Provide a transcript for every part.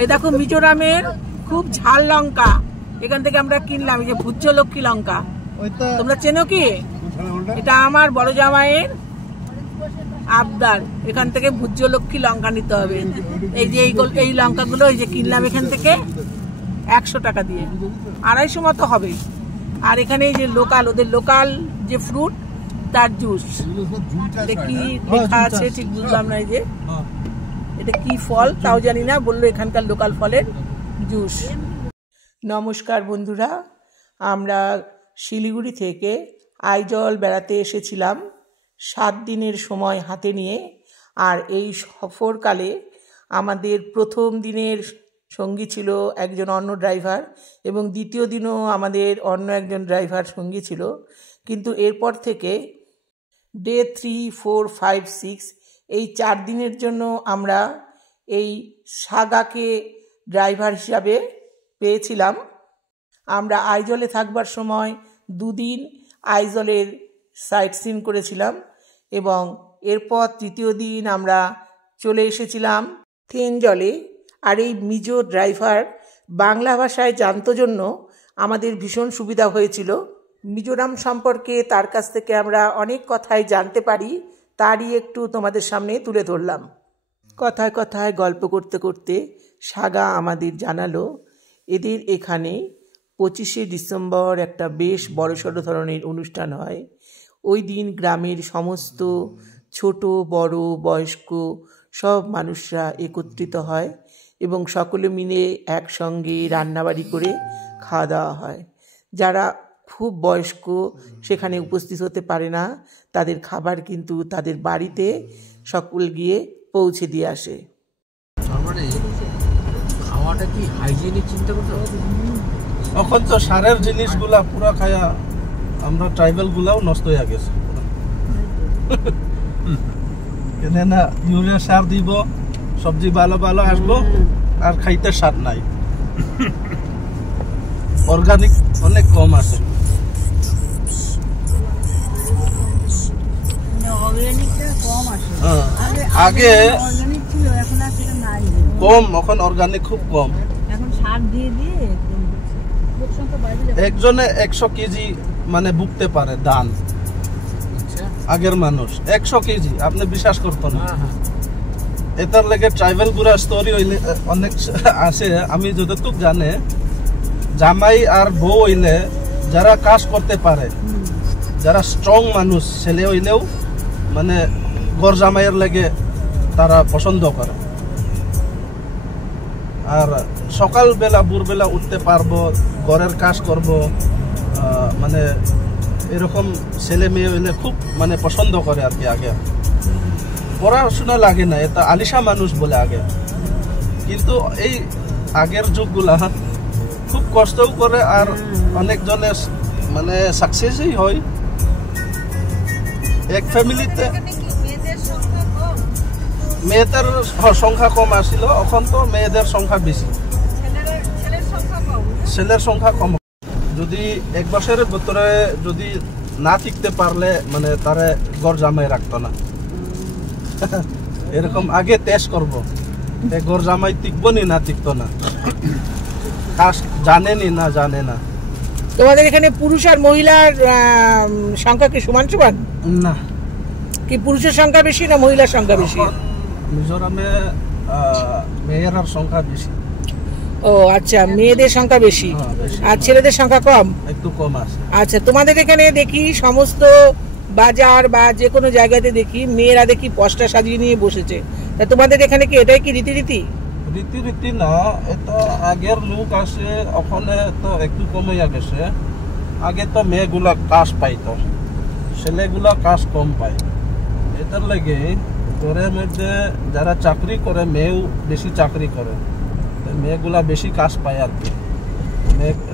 এই দেখো মিজোরামের খুব ঝাল লঙ্কা, এখান থেকে আমরা কিনলাম। এই যে ভূজ্যলক্ষ্মী লঙ্কা, তোমরা চেনো কি? এটা আমার বড় জামাইয়ের আবদার, এখান থেকে ভূজ্যলক্ষ্মী লঙ্কা নিতে হবে। এই যে এই লঙ্কাগুলো এই যে কিনলাম এখান থেকে 100 টাকা দিয়ে, 250 মতো হবে। আর এখানে এই যে লোকাল, ওদের লোকাল যে ফ্রুট তার জুস, কি লেখা আছে ঠিক বুঝলাম না। এই যে এটা কি ফল তাও জানি না, বললো এখানকার লোকাল ফলের জুস। নমস্কার বন্ধুরা, আমরা শিলিগুড়ি থেকে আইজল বেড়াতে এসেছিলাম 7 দিনের সময় হাতে নিয়ে। আর এই সফরকালে আমাদের প্রথম দিনের সঙ্গী ছিল একজন অন্য ড্রাইভার, এবং দ্বিতীয় দিনও আমাদের অন্য একজন ড্রাইভার সঙ্গী ছিল। কিন্তু এরপর থেকে ডে 3, 4, 5, 6 এই 4 দিনের জন্য আমরা এই সাগাকে ড্রাইভার হিসাবে পেয়েছিলাম। আমরা আইজলে থাকবার সময় 2 দিন আইজলের সাইট সিন করেছিলাম, এবং এরপর তৃতীয় দিন আমরা চলে এসেছিলাম থেনজলে। আর এই মিজো ড্রাইভার বাংলা ভাষায় জানতো জন্য আমাদের ভীষণ সুবিধা হয়েছিল। মিজোরাম সম্পর্কে তার কাছ থেকে আমরা অনেক কথাই জানতে পারি, তারই একটু তোমাদের সামনে তুলে ধরলাম। কথায় কথায় গল্প করতে করতে সাগা আমাদের জানালো এদের এখানে 25শে ডিসেম্বর একটা বেশ বড়সড় ধরনের অনুষ্ঠান হয়। ওই দিন গ্রামের সমস্ত ছোট বড় বয়স্ক সব মানুষরা একত্রিত হয়, এবং সকলে মিলে একসঙ্গে রান্নাবাড়ি করে খাওয়া দাওয়া হয়। যারা খুব বয়স্ক সেখানে উপস্থিত হতে পারে না, তাদের খাবার কিন্তু তাদের বাড়িতে সকল গিয়ে পৌঁছে দিয়ে আসে। খাওয়াটা কি হাইজিনিক চিন্তা করতে হবে? এখন তো সারের জিনিসগুলা পুরা খায়া আমরা ট্রাইবেল গুলাও নষ্ট হয়ে গেছে। কেন না ইউরিয়া সার দিব, সবজি ভালো ভালো আসবো, আর খাইতে স্বাদ নাই। অর্গানিক অনেক কম আছে। আগে কম, এখন অর্গানিক খুব কম। একজনে 100 কেজি মানে বুকতে পারে ধান। আগের মানুষ 100 কেজি আপনি বিশ্বাস করতো না। এটার লেগে ট্রাইবেল গুড়া স্টোরি অনেক আছে। আমি যতটুক জানে, জামাই আর বউ হইলে যারা কাজ করতে পারে, যারা স্ট্রং মানুষ, ছেলে হইলেও মানে ঘর জামাইয়ের লেগে তারা পছন্দ করে। আর সকালবেলা ভোরবেলা উঠতে পারবো, ঘরের কাজ করব, মানে এরকম ছেলে মেয়ে হইলে খুব মানে পছন্দ করে আর কি। আগে পড়াশোনা লাগে না, এটা আলিশা মানুষ বলে আগে। কিন্তু এই আগের যুগগুলা খুব কষ্টও করে, আর অনেকজনের মানে সাকসেসই হয়। এক ফ্যামিলিতে মেয়েদের সংখ্যা কম আসছিল, এখন তো মেয়েদের সংখ্যা বেশি, ছেলের সংখ্যা কম। যদি 1 বছরের ভিতরে যদি না টিকতে পারলে মানে তারে ঘর জামাই রাখতো না। এরকম আগে টেস্ট করবো ঘর জামাই টিকবো নি না টিকতো না, কাজ জানেনি না জানে না। তোমাদের এখানে পুরুষ আর মহিলার সংখ্যা কি সমান সমান? না, কি পুরুষের সংখ্যা বেশি না মহিলার সংখ্যা বেশি? মিজোরামে মেয়ের সংখ্যা বেশি। ও আচ্ছা, মেয়েদের সংখ্যা বেশি, আর ছেলেদের সংখ্যা কম, একটু কম আছে। আচ্ছা, তোমাদের এখানে দেখি সমস্ত বাজার বা যে কোনো জায়গাতে দেখি মেয়েরা দেখি পশটা সাজিয়ে নিয়ে বসেছে। তা তোমাদের এখানে কি এটাই কি রীতিরীতি? রীতিরীতি না, এটা আগের লোক আছে, ওখানে তো একটু কমে গেছে। আগে তো মেয়েগুলা কাজ পাইতো, ছেলেগুলা কাজ কম পায়। এটার লাগে ঘরের মধ্যে যারা চাকরি করে মেয়েও বেশি চাকরি করে, মেয়েগুলা বেশি কাজ পায় আর কি।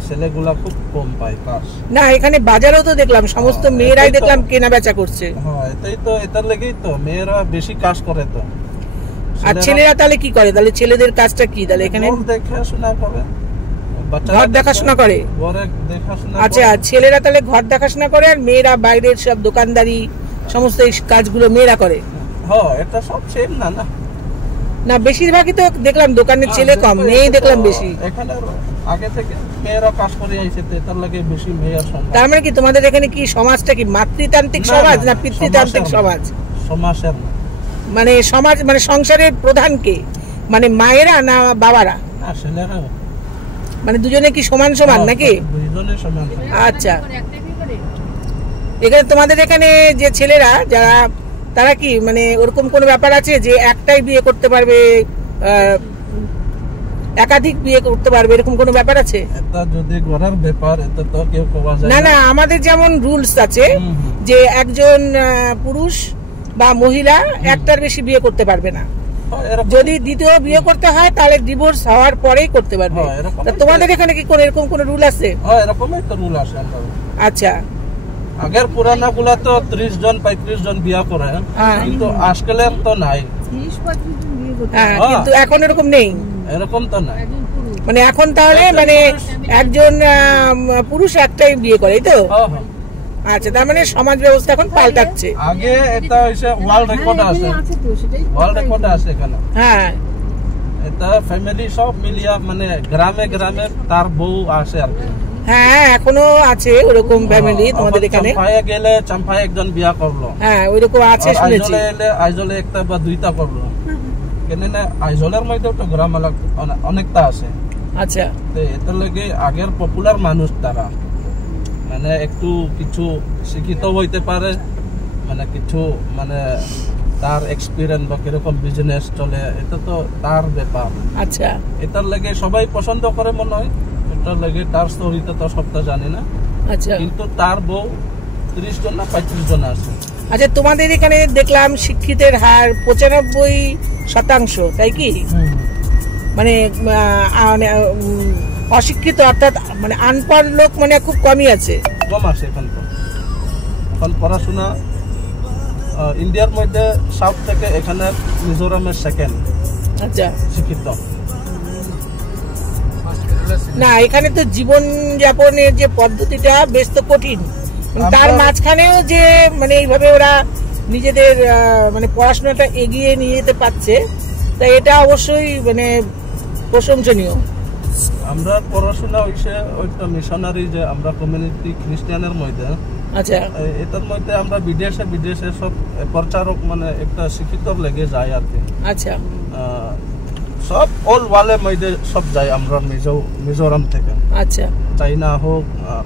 ছেলেগুলা খুব কম পায় কাজ। না, এখানে বাজারেও তো দেখলাম সমস্ত মেয়েরাই দেখলাম কেনা বেচা করছে। হ্যাঁ, এটাই তো, এটার লেগেই তো মেয়েরা বেশি কাজ করে। তো আর ছেলেরা তাহলে কি করে? তাহলে ছেলেদের কাজটা কি? তাহলে এখানে দেখাশোনা করে, ঘর দেখাশোনা করে। আচ্ছা, ছেলেরা তাহলে ঘর দেখাশোনা করে, আর মেয়েরা বাইরের সব দোকানদারি সমস্ত এই কাজগুলো মেয়েরা করে। হ্যাঁ, এটা সব সেম না। না, না বেশিরভাগই তো দেখলাম দোকানের ছেলে কম, মেয়ে দেখলাম বেশি। এখানে আগে থেকে মেয়েরা কাজ করে আইছে, তার লাগে বেশি মেয়ের সংখ্যা। তার মানে কি তোমাদের এখানে কি সমাজটা কি মাতৃতান্ত্রিক সমাজ না পিতৃতান্ত্রিক সমাজ? সমাজের মানে সমাজ মানে সংসারের প্রধান কে, মানে মায়েরা না বাবারা? না ছেলেরা। মানে দুজনে কি সমান সমান নাকি? দুজনে সমান। আচ্ছা, এখানে তোমাদের এখানে যে ছেলেরা যারা, তারা কি মানে ওরকম কোনো ব্যাপার আছে যে একটাই বিয়ে করতে পারবে, একাধিক বিয়ে করতে পারবে, এরকম কোনো ব্যাপার আছে? এটা যদি করার ব্যাপার, এটা তো কেউ কোয়া যায় না। না, আমাদের যেমন রুলস আছে যে একজন পুরুষ বা মহিলা একটার বেশি বিয়ে করতে পারবে না, যদি দ্বিতীয় বিয়ে করতে হয় তাহলে ডিভোর্স হওয়ার পরেই করতে পারবে। তোমাদের এখানে কি কোন এরকম কোন রুল আছে? হ্যাঁ, এরকমই তো রুল আছে। আচ্ছা, আগের পুরানা গুলা তো 30 জন 35 জন বিয়ে করে, কিন্তু আজকালের তো নাই। কিন্তু এখন এরকম নেই, এরকম তো নাই। মানে এখন তাহলে মানে একজন পুরুষ একটাই বিয়ে করে, তো আচ্ছা, তার মানে সমাজ ব্যবস্থা এখন পাল্টাচ্ছে। আগে এটা হইছে ওয়ার্ল্ড রেকর্ড আছে, ওয়ার্ল্ড রেকর্ড আছে এখানে। হ্যাঁ, এটা ফ্যামিলি সব মিলিয়া মানে গ্রামে গ্রামে তার বউ আসে আর কি। হ্যাঁ, এখনো আছে ওরকম ফ্যামিলি তোমাদের এখানে। চাম্পায়ে গেলে চাম্পায়ে একজন বিয়া করলো, হ্যাঁ ওইরকম আছে শুনেছি। আইজলে এলে আইজলে একটা বা দুইটা করলো, কেন না আইজলের মধ্যে তো গ্রাম অনেকটা আছে। আচ্ছা, তো এটার লাগে আগের পপুলার মানুষ তারা মানে একটু কিছু শিক্ষিত হইতে পারে, মানে কিছু মানে তার এক্সপিরিয়েন্স বা কিরকম বিজনেস চলে, এটা তো তার ব্যাপার। আচ্ছা, এটার লাগে সবাই পছন্দ করে মনে হয়। এটার লাগে তার স্টোরিটা তো সবটা জানি না। আচ্ছা, কিন্তু তার বউ 30 জন না 35 জন আছে। আচ্ছা, তোমাদের এখানে দেখলাম শিক্ষিতের হার 95%, তাই কি? মানে অশিক্ষিত অর্থাৎ মানে আনপড় লোক মানে খুব কমই আছে, কম আছে এখন। তো এখন পড়াশোনা ইন্ডিয়ার মধ্যে সাউথ থেকে এখানে মিজোরামের সেকেন্ড। আচ্ছা, শিক্ষিত না এখানে তো জীবন যাপনের যে পদ্ধতিটা বেশ তো কঠিন, তার মাঝখানেও যে মানে এইভাবে ওরা নিজেদের মানে পড়াশোনাটা এগিয়ে নিয়ে যেতে পারছে, তাই এটা অবশ্যই মানে প্রশংসনীয়। আমরা পড়াশোনা হইছে ওইটা মিশনারি যে আমরা কমিউনিটি খ্রিস্টানের মধ্যে। আচ্ছা, এটার মধ্যে আমরা বিদেশে সব প্রচারক মানে একটা শিক্ষিত লেগে যায় আর কি। আচ্ছা, সব অল ওয়ার্ল্ডের মধ্যে সব যায় আমরা মিজোরাম থেকে। আচ্ছা, চাইনা হোক,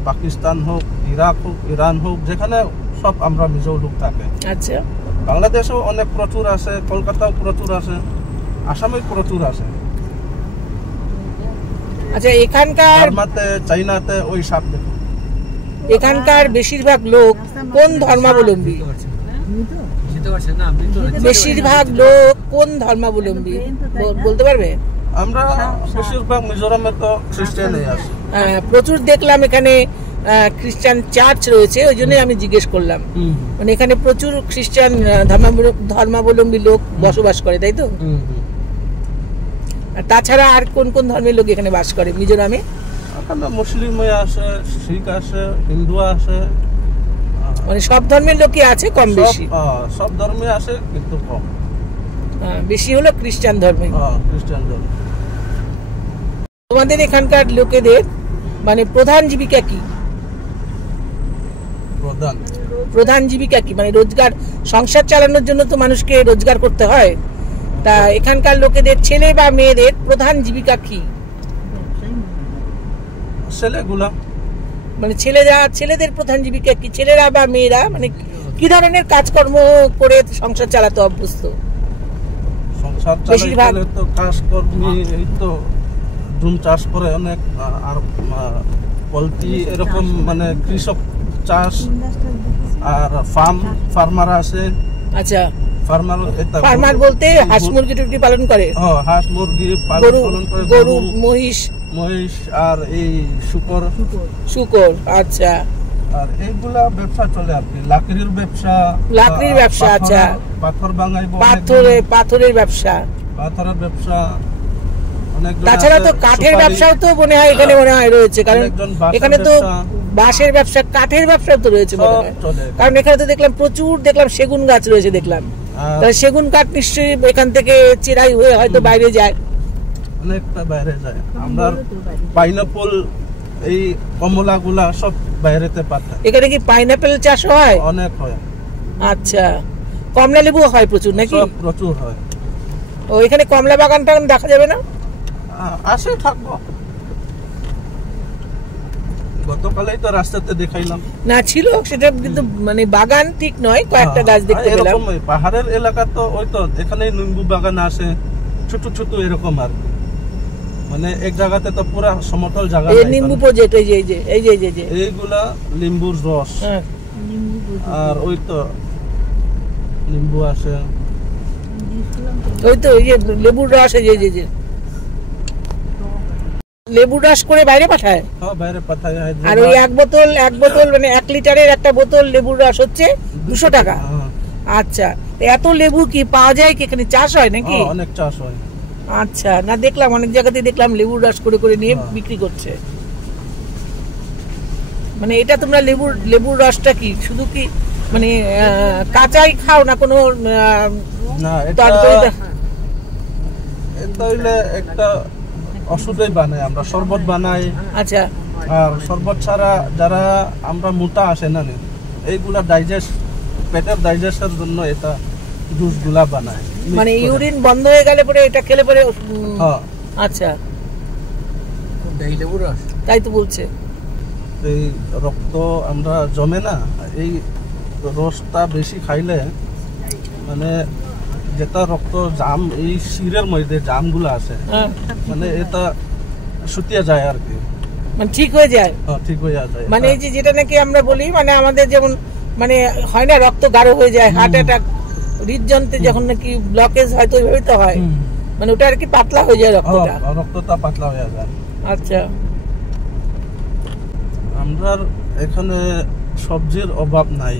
পাকিস্তান হোক, ইরাক হোক, ইরান হোক, যেখানে সব আমরা মিজো লোক থাকে। আচ্ছা, বাংলাদেশেও অনেক প্রচুর আছে, কলকাতাও প্রচুর আছে, আসামে প্রচুর আছে। আচ্ছা, এখানকার চাইনাতে ওই সব দেখো। এখানকার বেশিরভাগ লোক কোন ধর্মাবলম্বী? বেশিরভাগ লোক কোন ধর্মাবলম্বী বলতে পারবে? আমরা বেশিরভাগ মিজোরামে তো খ্রিস্টানই আছে। প্রচুর দেখলাম এখানে খ্রিস্টান চার্চ রয়েছে, ওই জন্যই আমি জিজ্ঞেস করলাম। মানে এখানে প্রচুর খ্রিস্টান ধর্মাবলম্বী লোক বসবাস করে, তাই তো? তাছাড়া আর কোন কোন ধর্মের লোক এখানে বাস করে মিজোরামে? মুসলিম আছে, শিখ আছে, হিন্দু আছে, মানে সব ধর্মের লোকই আছে, কম বেশি সব ধর্মে আছে, কিন্তু কম বেশি হলো খ্রিস্টান ধর্মে। খ্রিস্টান ধর্ম। তোমাদের এখানকার লোকেদের মানে প্রধান জীবিকা কি? প্রধান জীবিকা কি মানে রোজগার, সংসার চালানোর জন্য তো মানুষকে রোজগার করতে হয়, তা এখানকার লোকেদের ছেলে বা মেয়েদের প্রধান জীবিকা কি? ছেলেগুলা মানে ছেলেদের প্রধান জীবিকা কি? ছেলেরা বা মেয়েরা মানে কি ধরনের কাজকর্ম করে সংসার চালাতে অভ্যস্ত? বেশিরভাগ তো কাজকর্মী এই তো জুম চাষ করে অনেক, আর পোল্ট্রি এরকম মানে কৃষক চাষ, আর ফার্মার আছে। আচ্ছা, ফার্মার বলতে হাঁস মুরগি টুরগি পালন করে? হাঁস মুরগি পালন করে, গরু মহিষ আর এই শুকর। আচ্ছা, আর এইগুলা ব্যবসা চলে আর কি, লাকড়ির ব্যবসা। আচ্ছা, পাথর বাঙাই, পাথরের ব্যবসা। তাছাড়া তো কাঠের ব্যবসাও তো মনে হয় এখানে মনে হয় রয়েছে, কারণ এখানে তো বাঁশের ব্যবসা, কাঠের ব্যবসাও তো রয়েছে মনে হয়, কারণ এখানে তো দেখলাম প্রচুর সেগুন গাছ রয়েছে দেখলাম। তাহলে সেগুন কাঠ নিশ্চয়ই এখান থেকে চেরাই হয়ে হয়তো বাইরে যায়, অনেকটা বাইরে যায়। আমরা পাইনাপল, এই কমলা গুলা সব বাইরেতে পাঠায়। এখানে কি পাইনাপেল চাষ হয়? অনেক হয়। আচ্ছা, কমলা লেবু হয় প্রচুর নাকি? সব প্রচুর হয়। ও, এখানে কমলা বাগান টাগান দেখা যাবে না? আসে, থাকবো। গতকালই তো রাস্তাতে দেখাইলাম। না ছিল সেটা, কিন্তু মানে বাগান ঠিক নয়, কয়েকটা গাছ দেখতে পেলাম। পাহাড়ের এলাকা তো ওই তো, এখানে নিম্বু বাগান আছে ছোট ছোট এরকম আর, মানে এক জায়গাতে তো পুরা সমতল জায়গা। এই নিম্বু প্রজেক্ট, এই যে এইগুলা লিম্বুর রস। আর ওই তো নিম্বু আছে, ওই তো এই যে লেবুর রস, এই যে লেবুর রস করে বাইরে পাঠায়। হ্যাঁ, বাইরে পাঠায়। আর ওই এক বোতল মানে 1 লিটারের একটা বোতল লেবুর রস হচ্ছে 200 টাকা। আচ্ছা, এত লেবু কি পাওয়া যায় কি এখানে? চাষ হয় নাকি? অনেক চাষ হয়। আচ্ছা, না দেখলাম অনেক জায়গাতে দেখলাম লেবুর রস করে করে নিয়ে বিক্রি করছে। মানে এটা তোমরা লেবুর রসটা কি শুধু কি মানে কাঁচাই খাও না কোনো? না, এটা হইলে একটা ওষুধই বানাই, আমরা শরবত বানাই। আচ্ছা, আর শরবত ছাড়া যারা আমরা মোটা আসে না, এইগুলা পেটের ডাইজেস্টের জন্য এটা জুস গুলা বানায়। মানে ইউরিন বন্ধ হয়ে গেলে পরে এটা খেলে পরে? আচ্ছা, তাই তো বলছে। এই রক্ত আমরা জমে না, এই রসটা বেশি খাইলে মানে যেটা রক্ত জাম, এই শিরের মধ্যে জাম গুলা আছে, মানে এটা শুকিয়ে যায় আর কি, মানে ঠিক হয়ে যায়। ঠিক হয়ে যায়। মানে এই যে যেটা নাকি আমরা বলি, মানে আমাদের যেমন মানে হয় না, রক্ত গাঢ় হয়ে যায়, হার্ট অ্যাটাক, হৃদযন্ত্রে যখন নাকি ব্লকেজ হয় তো ওইভাবে তো হয়, মানে ওটা আর কি পাতলা হয়ে যায় রক্তটা পাতলা হয়ে যায়। আচ্ছা, আমরা এখানে সবজির অভাব নাই,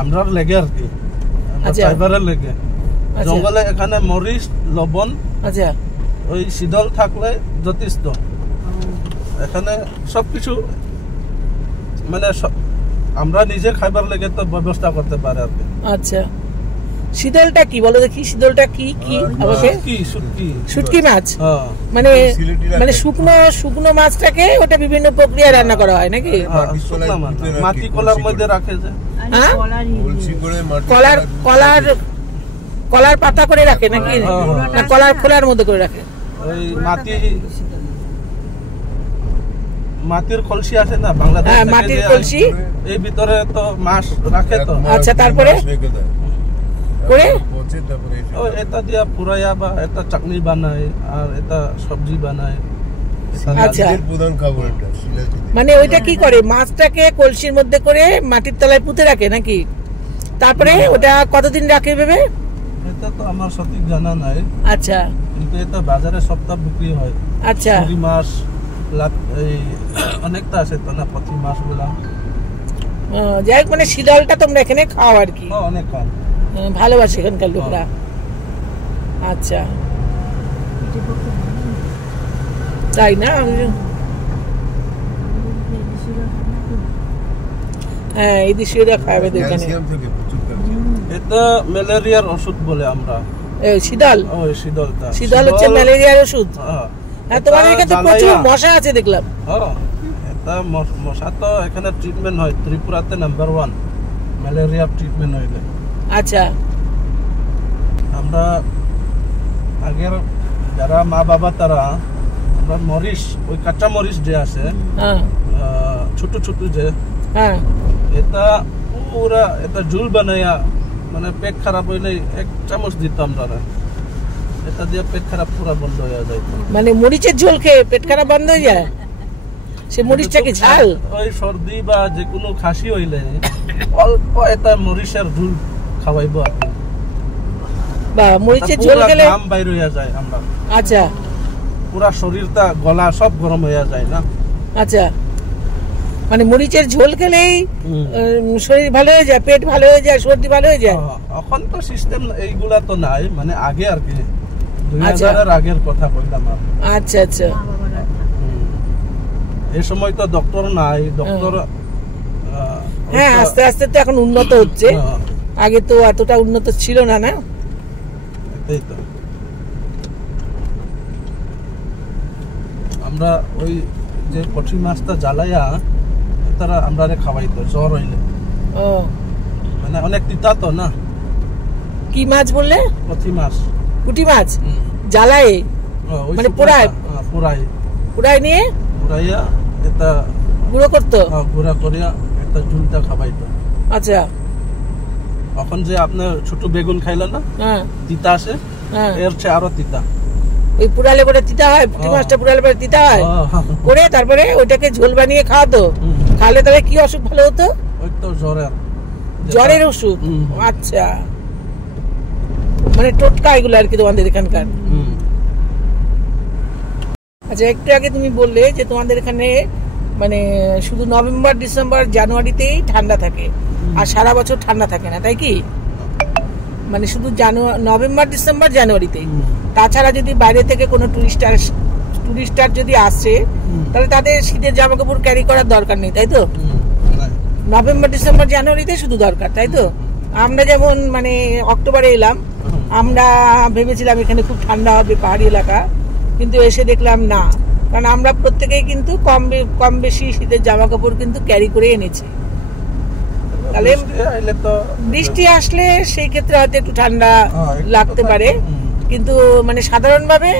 আমরা লেগে আর কি, ফাইবারের লেগে। জঙ্গলে এখানে মরিচ, লবণ, আচ্ছা, ওই শীতল থাকলে যথেষ্ট। এখানে সবকিছু মানে আমরা নিজে খাইবার লেগে তো ব্যবস্থা করতে পারে আর কি। আচ্ছা, শীতলটা কি বলো দেখি? শীতলটা কি? শুটকি মাছ। মানে শুকনো মাছটাকে ওটা বিভিন্ন প্রক্রিয়ায় রান্না করা হয় নাকি? মাটি কলার মধ্যে রাখে যায়, কলার পাতা করে রাখে নাকি? না কলার খোলার মধ্যে করে রাখে? ওই মাটির কলসি আছে না বাংলাদেশ, মাটির কলসি, এই ভিতরে তো মাছ রাখে তো। আচ্ছা, তারপরে করে এটা দিয়া পুরাইয়া বা এটা চাটনি বানায়, আর এটা সবজি বানায়। আচ্ছা, মানে ওইটা কি করে? মাছটাকে কলসির মধ্যে করে মাটির তলায় পুঁতে রাখে নাকি? তারপরে ওটা কতদিন রাখে ভেবে? এটা তো আমার সঠিক জানা নাই। আচ্ছা, কিন্তু এটা বাজারে সপ্তাহ বিক্রি হয়। আচ্ছা, মাছ এই অনেকটা আছে তো না, প্রতি মাছ গুলা। যাই হোক, মানে শীতলটা তোমরা এখানে খাও আর কি? অনেক খাও, ভালোবাসে এখানকার লোকরা। আচ্ছা, তাই না? হ্যাঁ, এই দেশীয়রা খাবে এখানে। এটা ম্যালেরিয়ার ওষুধ বলে আমরা। শীতল? শীতল হচ্ছে ম্যালেরিয়ার ওষুধ। হ্যাঁ, তোমাদের এখানে তো প্রচুর মশা আছে দেখলাম। এটা মশা তো এখানে ট্রিটমেন্ট হয়, ত্রিপুরাতে নাম্বার 1 ম্যালেরিয়া ট্রিটমেন্ট হইলে। আচ্ছা, আমরা আগের যারা মা বাবা তারা আমরা মরিচ, ওই কাঁচা মরিচ যে আছে ছোট ছোট যে, এটা পুরা এটা ঝুল বানাইয়া, মানে পেট খারাপ হইলে 1 চামচ দিতাম আমরা, এটা দিয়ে পেট খারাপ পুরা বন্ধ হয়ে যায়। মানে মরিচের ঝোল খেয়ে পেট খারাপ বন্ধ হয়ে যায়? সে মরিচটা কি ঝাল? ওই সর্দি বা যে কোনো খাসি হইলে অল্প এটা মরিচের ঝোল খাওয়াইবো আপনি, বা মরিচের ঝোল খেলে ঘাম বাইর হয়ে যায় আমরা। আচ্ছা, পুরা শরীরটা, গলা সব গরম হয়ে যায় না? আচ্ছা, মানে মরিচের ঝোল খেলেই শরীর ভালো হয়ে যায়, পেট ভালো হয়ে যায়, সর্দি ভালো হয়ে যায়? এখন তো সিস্টেম এইগুলা তো নাই, মানে আগে আর কি 2000 আগের কথা কইলাম। আচ্ছা, আচ্ছা, এই সময় তো ডক্টর নাই, ডক্টর হ্যাঁ আস্তে আস্তে তো এখন উন্নত হচ্ছে, আগে তো এতটা উন্নত ছিল না, না? এটাই তো আমরা ওই যে পুঁটি মাছটা জ্বালাইয়া তারা আমরা খাওয়াইতো জ্বর হইলে। ও মানে অনেক তিতা তো না। কি মাছ বললে? পুঁটি মাছ। পুঁটি মাছ জ্বালায় মানে পোড়ায়? পোড়ায় নিয়ে পোড়াইয়া এটা গুঁড়ো করতো, গুঁড়া করিয়া একটা ঝুলটা খাওয়াইতো। আচ্ছা। এখন যে আপনার ছোট বেগুন খাইলো না, তিতা আসে, এর চেয়ে আরো তিতা। ওই পুড়ালে পরে তিতা হয়? পুঁটি মাছটা পুড়ালে পরে তিতা হয় করে তারপরে ওইটাকে ঝোল বানিয়ে খাওয়াতো। খাওয়ালে তাহলে কি অসুখ ভালো হতো? ওই তো জ্বরের অসুখ। আচ্ছা, মানে টোটকা এগুলো আর কি তোমাদের এখানকার। আচ্ছা, একটু আগে তুমি বললে যে তোমাদের এখানে মানে শুধু নভেম্বর ডিসেম্বর জানুয়ারিতেই ঠান্ডা থাকে আর সারা বছর ঠান্ডা থাকে না, তাই কি? মানে শুধু নভেম্বর ডিসেম্বর জানুয়ারিতেই, তাছাড়া যদি বাইরে থেকে কোনো টুরিস্টার যদি আসে তাহলে তাদের শীতের জামা কাপড় ক্যারি করার দরকার নেই, তাই তো? নভেম্বর ডিসেম্বর জানুয়ারিতে শুধু দরকার, তাই তো? আমরা যেমন মানে অক্টোবরে এলাম, আমরা ভেবেছিলাম এখানে খুব ঠান্ডা হবে, পাহাড়ি এলাকা, কিন্তু এসে দেখলাম না, কারণ আমরা প্রত্যেকেই কিন্তু কম বেশি শীতের জামা কাপড় কিন্তু ক্যারি করে এনেছি। তাহলে বৃষ্টি আসলে সেই ক্ষেত্রে হয়তো একটু ঠান্ডা লাগতে পারে, কিন্তু মানে সাধারণভাবে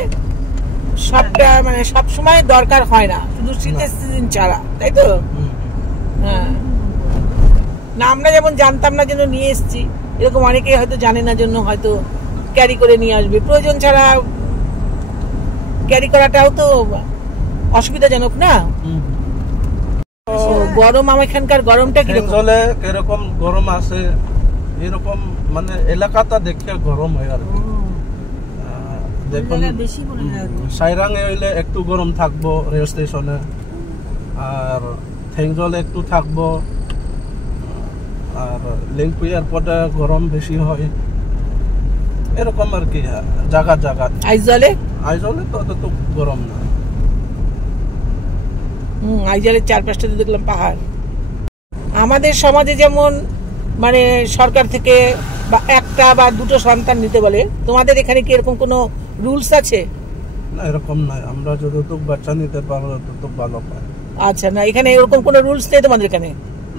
সবটা মানে সব সময় দরকার হয় না, শুধু শীতের সিজন ছাড়া, তাই তো? হ্যাঁ, না আমরা যেমন জানতাম না জন্য নিয়ে এসেছি, এরকম অনেকেই হয়তো জানে না জন্য হয়তো ক্যারি করে নিয়ে আসবে। প্রয়োজন ছাড়া ক্যারি করাটাও তো অসুবিধাজনক না? গরম আমার এখানকার গরমটা কিরকম গরম আছে, এরকম মানে এলাকাটা দেখে গরম হয় আর কি। দেখুন সাইরাঙে হইলে একটু গরম থাকবো রেল স্টেশনে, আর থেংজলে একটু থাকবো, আর লিংপু এয়ারপোর্টে গরম বেশি হয়, এরকম আর কি জায়গা জায়গা। আইজলে তো অত গরম না। আইজলের চারপাশটাতে দেখলাম পাহাড়। আমাদের সমাজে যেমন মানে সরকার থেকে বা একটা বা দুটো সন্তান নিতে বলে, তোমাদের এখানে কি এরকম কোনো রুলস আছে? না, এরকম নয়। আমরা যতটুকু বাচ্চা নিতে পারবো ততটুকু ভালো পাই। আচ্ছা, না এখানে এরকম কোনো রুলস নেই তোমাদের এখানে?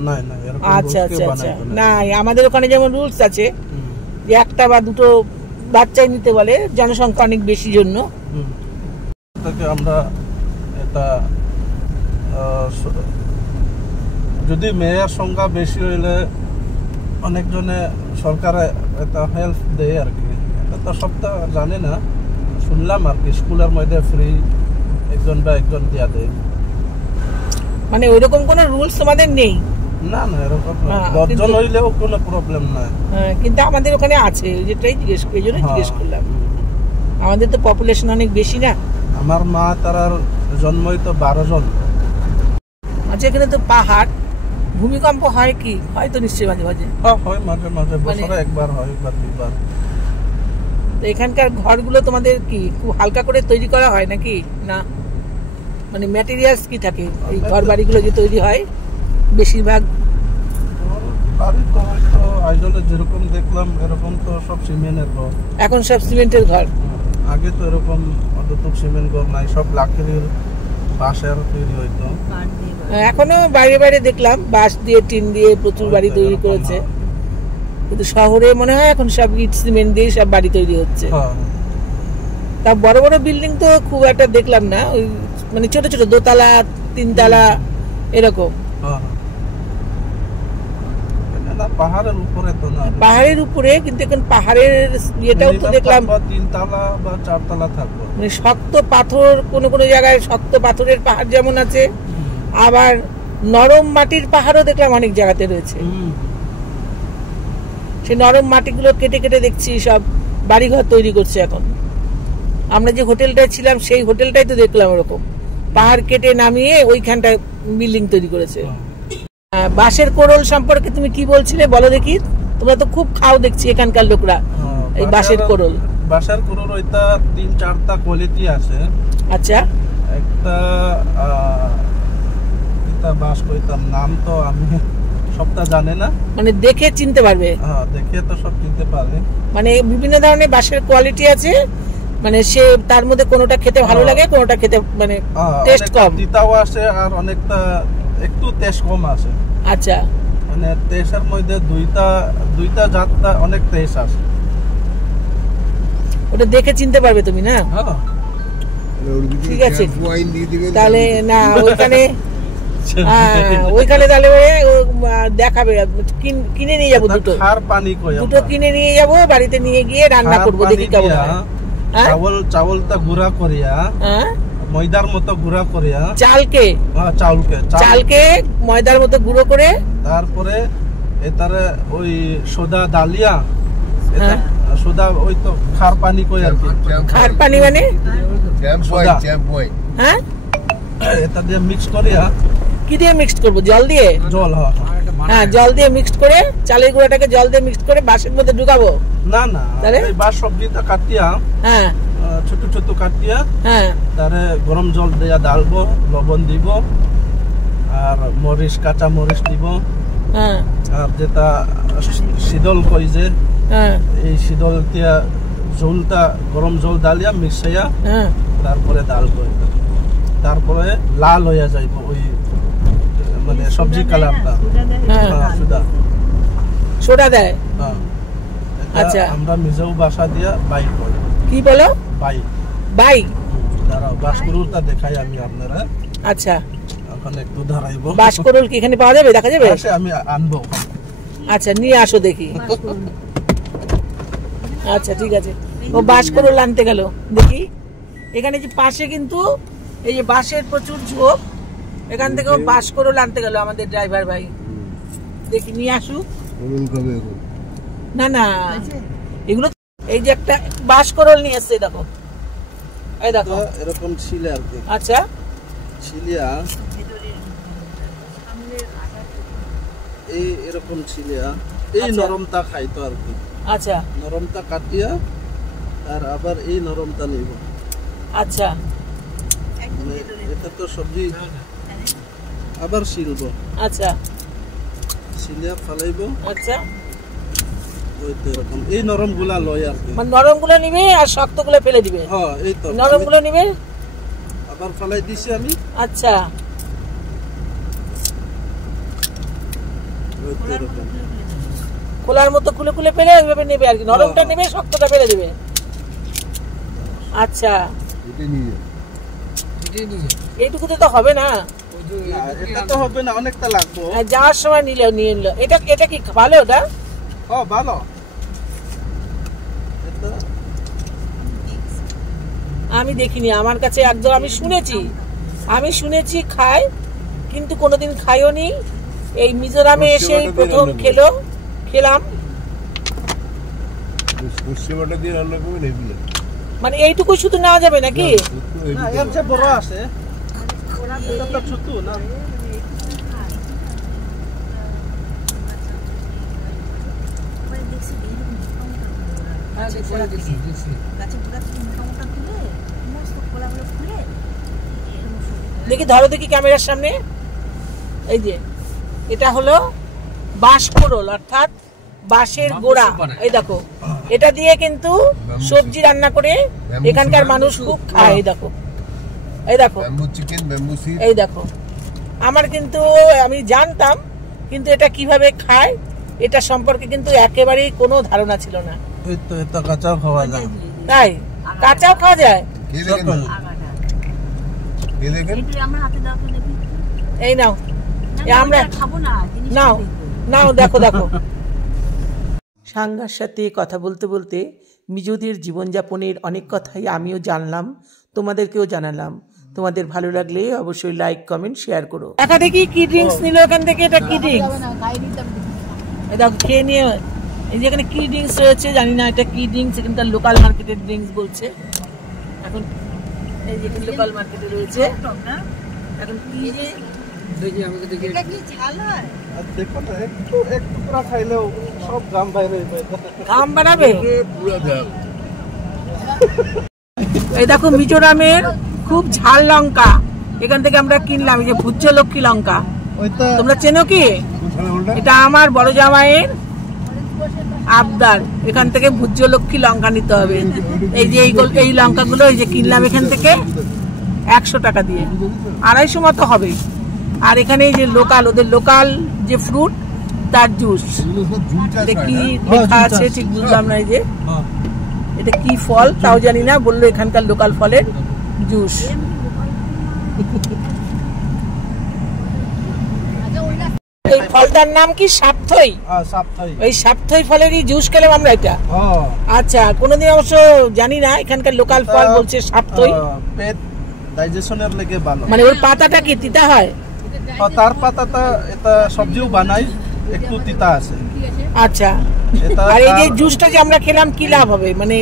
না না, এরকম আচ্ছা আচ্ছা আচ্ছা, না আমাদের ওখানে যেমন রুলস আছে যে একটা বা দুটো বাচ্চাই নিতে বলে, জনসংখ্যা অনেক বেশি জন্য। আমরা এটা যদি মেয়ের সংখ্যা বেশি হইলে অনেকজনে সরকারে এটা হেল্প দেয় আর কি। এটা তো সবটা জানে না, শুনলাম আর কি স্কুলের মধ্যে ফ্রি একজন বা একজন দিয়া দেয়। মানে ওইরকম কোনো রুলস তোমাদের নেই? না না, এরকম 10 জন হইলেও কোনো প্রবলেম নাই। কিন্তু আমাদের ওখানে আছে, যেটাই এই জন্য জিজ্ঞেস করলাম। আমাদের তো পপুলেশন অনেক বেশি না। আমার মা তার জন্মই তো 12 জন। আচ্ছা, এখানে তো পাহাড়, ভূমিকম্প হয় কি? হয় তো নিশ্চয়ই মাঝে মাঝে? হয় মাঝে মাঝে, বছরে একবার হয়, একবার দুইবার। তো এখানকার ঘরগুলো তোমাদের কি খুব হালকা করে তৈরি করা হয় নাকি? না মানে ম্যাটেরিয়ালস কি থাকে এই ঘর বাড়িগুলো যে তৈরি হয়? বেশিরভাগ বাড়ি তো হয়তো আইজলে যেরকম দেখলাম এরকম তো সব সিমেন্টের ঘর। এখন সব সিমেন্টের ঘর? আগে তো এরকম অতটুকু সিমেন্ট ঘর নাই, সব লাকড়ির বাঁশের তৈরি হইতো। এখনো বাইরে বাইরে দেখলাম বাঁশ দিয়ে টিন দিয়ে প্রচুর বাড়ি তৈরি করেছে, কিন্তু শহরে মনে হয় এখন সব ইট সিমেন্ট দিয়ে সব বাড়ি তৈরি হচ্ছে। তা বড় বড় বিল্ডিং তো খুব একটা দেখলাম না, ওই মানে ছোট ছোট দোতলা তিনতলা এরকম। পাহাড়ের উপরে তো না, পাহাড়ের উপরে, কিন্তু এখন পাহাড়ের ইয়েটাও তো দেখলাম 3 তলা বা 4 তলা থাকবে। মানে শক্ত পাথর, কোন কোন জায়গায় শক্ত পাথরের পাহাড় যেমন আছে, আবার নরম মাটির পাহাড়ও দেখলাম অনেক জায়গাতে রয়েছে। সেই নরম মাটিগুলো কেটে কেটে দেখছি সব বাড়িঘর তৈরি করছে এখন। আমরা যে হোটেলটায় ছিলাম সেই হোটেলটাই তো দেখলাম ওরকম পাহাড় কেটে নামিয়ে ওইখানটায় বিল্ডিং তৈরি করেছে। বাঁশের কোরল সম্পর্কে তুমি কি বলছিলে বলো দেখি? তোমরা তো খুব খাও দেখছি এখানকার লোকরা এই বাঁশের কোরল। বাঁশের কোরল ওইটা 3-4টা কোয়ালিটি আছে। আচ্ছা, একটা এটা বাঁশ কইতাম, নাম তো আমি সবটা জানে না, মানে দেখে চিনতে পারবে। হ্যাঁ, দেখে তো সব চিনতে পারে। মানে বিভিন্ন ধরনের বাঁশের কোয়ালিটি আছে, মানে সে তার মধ্যে কোনোটা খেতে ভালো লাগে, কোনোটা খেতে মানে টেস্ট কম, তিতাও আসে আর অনেকটা একটু টেস্ট কম আসে। আচ্ছা, মানে টেস্টের মধ্যে দুইটা জাতটা অনেক টেস্ট আসে। ওটা দেখে চিনতে পারবে তুমি না? হ্যাঁ, ঠিক আছে, তাহলে না ওইখানে তাহলে দেখাবে, কিনে নিয়ে যাবো দুটো। দুটো কিনে নিয়ে যাবো, বাড়িতে নিয়ে গিয়ে রান্না করবো, দেখি কেমন হয়। চাউলটা গুঁড়া করিয়া, ময়দার মতো গুঁড়া করিয়া, চালকে ময়দার মতো গুঁড়ো করে, তারপরে এটারে ওই সোডা ডালিয়া, সোডা ওই তো খার পানি কই আর কি। খার পানি মানে হ্যাঁ, এটা দিয়ে মিক্স করিয়া। কি দিয়ে মিক্সড করবো? জল দিয়ে? জল, হ্যাঁ, জল দিয়ে মিক্সড করে, চালের গুঁড়াটাকে জল দিয়ে মিক্সড করে বাঁশের মধ্যে ঢুকাবো। না না, এই বাঁশ সবজিটা কাটিয়া, হ্যাঁ, ছোট ছোট কাটিয়া, হ্যাঁ, তারে গরম জল দিয়া ডালবো, লবণ দিব, আর মরিচ, কাঁচা মরিচ দিব, হ্যাঁ, আর যেটা শীতল কই যে, হ্যাঁ, এই শীতল দিয়া ঝোলটা গরম জল ডালিয়া মিশাইয়া, হ্যাঁ, তারপরে ডালবো। তারপরে লাল হইয়া যাইব ওই মানে সবজি কালারটা। সোডা দেয়? হ্যাঁ। আচ্ছা, আমরা নিজেও বাসা দিয়া বাই করি। কি বলো? বাই। দাঁড়াও, বাঁশকুড়ুলটা দেখাই আমি আপনারা। আচ্ছা, এখন একটু দাঁড়াইবো। বাঁশকুড়ুল কি এখানে পাওয়া যাবে? দেখা যাবে? আমি আনবো। আচ্ছা, নিয়ে আসো দেখি। আচ্ছা, ঠিক আছে। ও বাঁশকুড়ুল আনতে গেল, দেখি। এখানে যে পাশে কিন্তু এই যে বাঁশের প্রচুর ঝোপ, এখান থেকে বাঁশকুড়ুল আনতে গেল আমাদের ড্রাইভার ভাই। দেখি, নিয়ে আসুক। না না, এগুলো এই যে একটা বাঁশকুড়ুল নিয়ে এসছে, দেখো, এই দেখো এরকম ছিলে আর কি। আচ্ছা, ছিলিয়া এই এরকম ছিলিয়া এই নরমটা খাইতো আর কি। আচ্ছা, নরমটা কাটিয়া আর আবার এই নরমটা নিব। আচ্ছা, এটা তো সবজি আবার শিলবো। আচ্ছা, শিলিয়া ফালাইবো। আচ্ছা, ওই তো এরকম এই নরম গুলা লয় আর কি। মানে নরম গুলো নিবে আর শক্ত গুলো ফেলে দিবে? হ্যাঁ, এই তো নরম গুলো নিবে, আবার ফালাই দিছি আমি। আচ্ছা, ওই তো এরকম খোলার মতো খুলে খুলে ফেলে ওইভাবে নেবে আর কি। নরমটা নেবে, শক্তটা ফেলে দিবে। আচ্ছা, এইটুকুতে তো হবে না। এটা তো হবে না, অনেকটা লাগবে। যাওয়ার সময় নিয়ে নিল। এটা কি ভালো? ওটা ভালো। আমি দেখিনি, আমার কাছে একদম আমি শুনেছি খায়, কিন্তু কোনোদিন খাইও নি। এই মিজোরামে এসে প্রথম খেলাম। মানে এইটুকু শুধু নেওয়া যাবে নাকি? এর চেয়ে বড় আছে, এটা তো ছোট না। দেখি, ধরো দেখি ক্যামেরার সামনে। এই যে এটা হলো বাঁশকুড়ুল, অর্থাৎ বাঁশের গোড়া। এই দেখো, এটা দিয়ে কিন্তু সবজি রান্না করে এখানকার মানুষ খুব খায়। এই দেখো, এই দেখো, আমার কিন্তু আমি জানতাম, কিন্তু এটা কিভাবে খায় এটা সম্পর্কে কিন্তু একেবারেই কোনো ধারণা ছিল না। এটা কাঁচাও খাওয়া যায়। তাই? কাঁচাও খাওয়া যায়? এই নাও, আমরা নাও, দেখো। সাঙ্গার সাথে কথা বলতে বলতে মিজোদের জীবনযাপনের অনেক কথাই আমিও জানলাম, তোমাদেরকেও জানালাম। তোমাদের ভালো লাগলে অবশ্যই লাইক, কমেন্ট, শেয়ার করো। একা দেখি কি ড্রিঙ্কস নিল এখান থেকে। এটা কি ড্রিঙ্কস? দেখো, খেয়ে নিয়ে। এই যে এখানে কি ড্রিঙ্কস রয়েছে জানি না, এটা কি ড্রিঙ্কস। এখানকার লোকাল মার্কেটের ড্রিঙ্কস বলছে। এখন এই যে লোকাল মার্কেটে রয়েছে। এখন কি যে ঘাম বানাবে। এই দেখো, মিজোরামের খুব ঝাল লঙ্কা এখান থেকে আমরা কিনলাম। এই যে ভুজ্য লক্ষ্মী লঙ্কা, তোমরা চেনো কি? এটা আমার বড় জামাইয়ের আবদার, এখান থেকে ভুজ্য লক্ষ্মী লঙ্কা নিতে হবে। এই যে এই লঙ্কাগুলো এই যে কিনলাম এখান থেকে 100 টাকা দিয়ে, 250 মতো হবে। আর এখানে এই যে লোকাল, ওদের লোকাল যে ফ্রুট তার জুস, এটা কি লেখা আছে ঠিক বুঝলাম না। এই যে এটা কি ফল তাও জানি না, বললো এখানকার লোকাল ফলের জুস। এই ফলটার নাম কি? সাপথই। ওই সাপথই ফলেরই জুস খেলাম আমরা এটা। আচ্ছা, কোনোদিন অবশ্য জানি না, এখানকার লোকাল ফল বলছে সাপথই। পেট ডাইজেশনের লেগে ভালো। মানে ওর পাতাটা কি তিতা হয়? তার পাতাটা এটা সবজিও বানাই, একটু তিতা আছে। আচ্ছা, আর এই যে জুসটা যে আমরা খেলাম কি লাভ হবে? মানে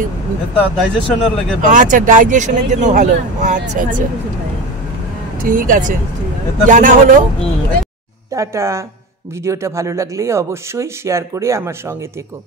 এটা ডাইজেশনের লেগে ভালো। আচ্ছা, ডাইজেশনের জন্য ভালো। আচ্ছা আচ্ছা, ঠিক আছে, জানা হলো। টাটা। ভিডিওটা ভালো লাগলে অবশ্যই শেয়ার করে আমার সঙ্গে থেকো।